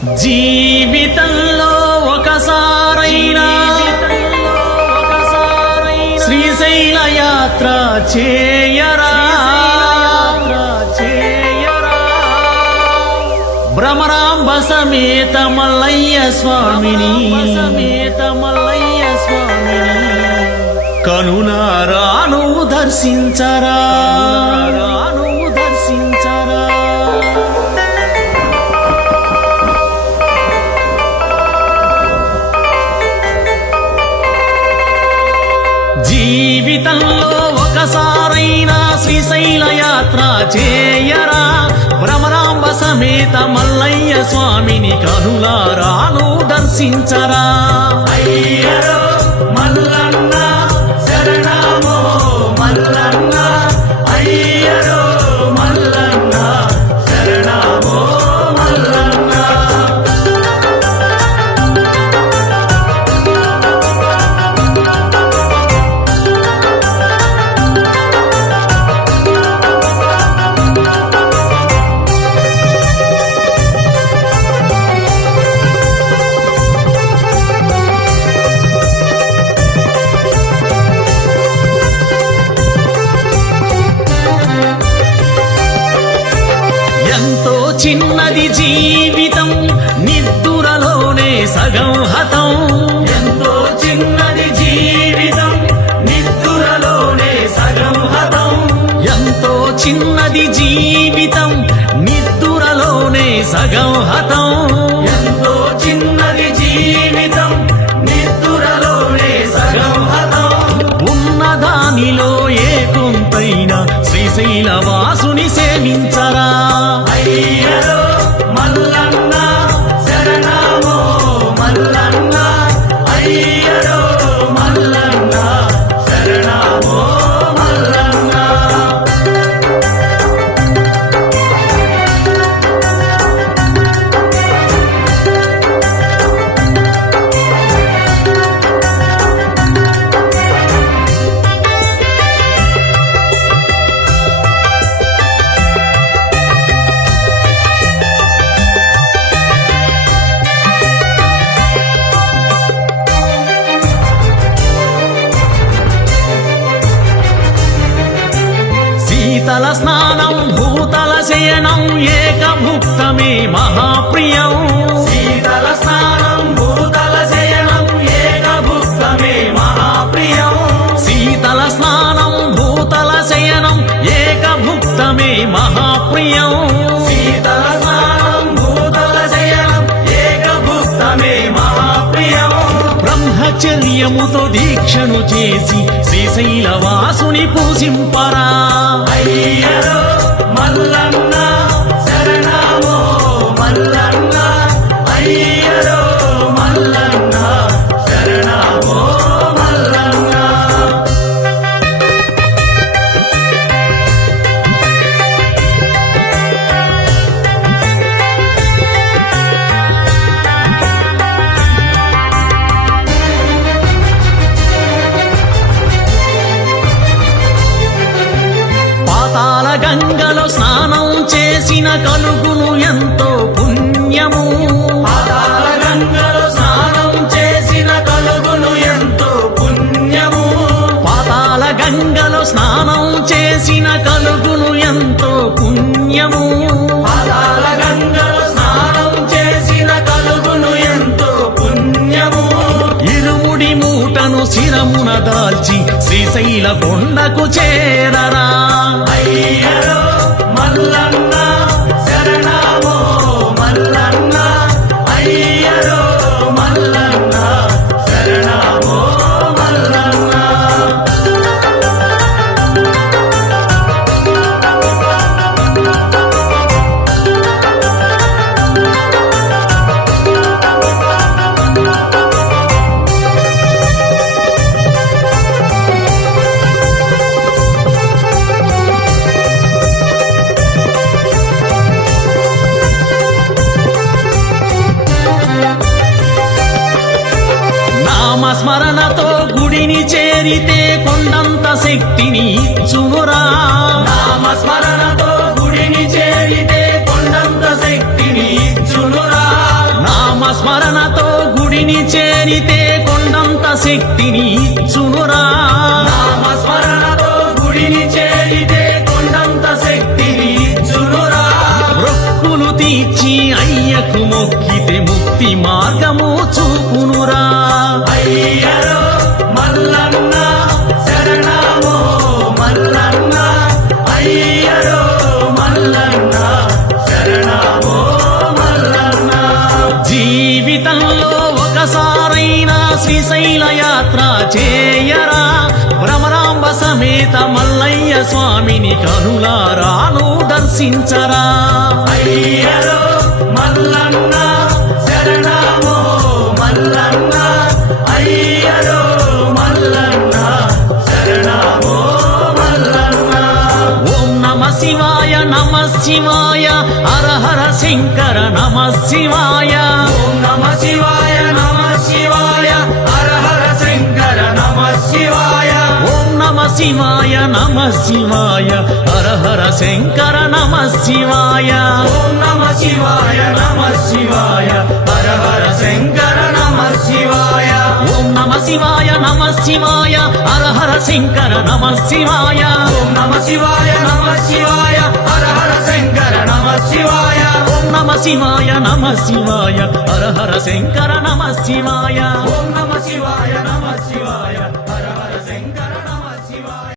జీవితంలో ఒకసారైనా శ్రీశైల యాత్ర చేయరా, భ్రమరాంబ సమేత మల్లయ్య స్వామిని కనులారాను దర్శించరా. జీవితంలో ఒకసారైనా శ్రీశైల యాత్ర చేయరా, భ్రమరాంబ సమేత మల్లయ్య స్వామిని కనులారాను దర్శించరా. అయ్యరో మల్లన్న శరణమో మల్లన్న, అయ్యరో మల్లన్న శరణమో మల్లన్న. ఎంతో చిన్నది జీవితం, నిద్దురలోనే సగం హతం. ఎంతో చిన్నది జీవితం, నిద్దురలోనే సగం హతం. ఎంతో చిన్నది జీవితం, నిద్దురలోనే సగం హతం. ఎంతో చిన్నది జీవితం, నిద్దురలోనే సగం హతం. ఉన్నదానిలో ఏ కొంతైనా శ్రీశైల వాసుని సేవించరా. అయ్యరో మల్లన్న శరణమో మల్లన్న, అయ్యరో మల్లన్న శరణమో మల్లన్న. శీతల స్నానం భూతల శయనం ఏకభుక్తమే మహాప్రియం. శీతల స్నానం భూతల శయనం ఏకభుక్తమే మహాప్రియం. శీతల స్నానం భూతల శయనం ఏకభుక్తమే మహాప్రియం. శీతల స్నానం భూతల శయనం ఏకభుక్తమే మహాప్రియం. బ్రహ్మచర్యముతో దీక్షను చేసి శ్రీశైల వాసుని పూజింపరా. అయ్యరో మల్లన్న శరణమో మల్లన్న, అయ్యరో మల్లన్న శరణమో మల్లన్న. పాతాళ గంగలో స్నానం చేసిన కలుగును ఎంతో పుణ్యము. పాతాళ గంగలో స్నానం చేసిన కలుగును ఎంతో పుణ్యము. పాతాళ గంగలో స్నానం చేసిన కలుగును ఎంతో పుణ్యము. పాతాళ గంగలో స్నానం చేసిన కలుగును ఎంతో పుణ్యము. ఇరుముడి మూటను శిరమున దాల్చి శ్రీశైల కొండకు చేరరా. అయ్యరో మల్లన్న శరణమో మల్లన్న, అయ్యరో మల్లన్న శరణమో మల్లన్న. నామస్మరణతో గుడిని చేరితే కొండంత శక్తిని ఇచ్చునురా. నామస్మరణతో గుడిని చేరితే కొండంత శక్తిని ఇచ్చునురా. గుడిని చేరితే కొండంత శక్తిని ఇచ్చునురా నామస్మరణతో గుడిని చేరితే కొండంత శక్తిని ఇచ్చునురా మొక్కులు తీర్చి అయ్యకు మొక్కితే ముక్తి మార్గము చూపునురా అయ్యరో మల్లన్న శరణమో మల్లన్న అయ్యరో మల్లన్న శరణమో మల్లన్న జీవితంలో ఒకసారైనా శ్రీశైల యాత్ర చేయరా భ్రమరాంబ సమేత మల్లయ్య స్వామిని కనులారాను దర్శించరా అయ్యరో మల్లన్న శరణమో మల్లన్న అయ్యరో మల్లన్న శరణమో మల్లన్న ఓం నమ శివాయ నమ శివాయ హర హర శంకర నమ శివాయ ఓం నమ శివాయ నమ శివాయ హర హర శంకర నమ శివాయ ఓం నమ శివాయ నమ శివాయ హర హర శంకర నమ శివాయ ఓం నమ శివాయ నమ శివాయ హర హర శంకర నమ శివాయ ఓం నమ శివాయ నమ శివాయ హర హర శంకర నమ శివాయ ఓం నమ శివాయ నమ శివాయ హర హర శంకర నమ శివాయ ఓం నమ శివాయ నమ శివాయ హర హర శంకర నమ శివాయ ఓం నమ శివాయ నమ శివాయ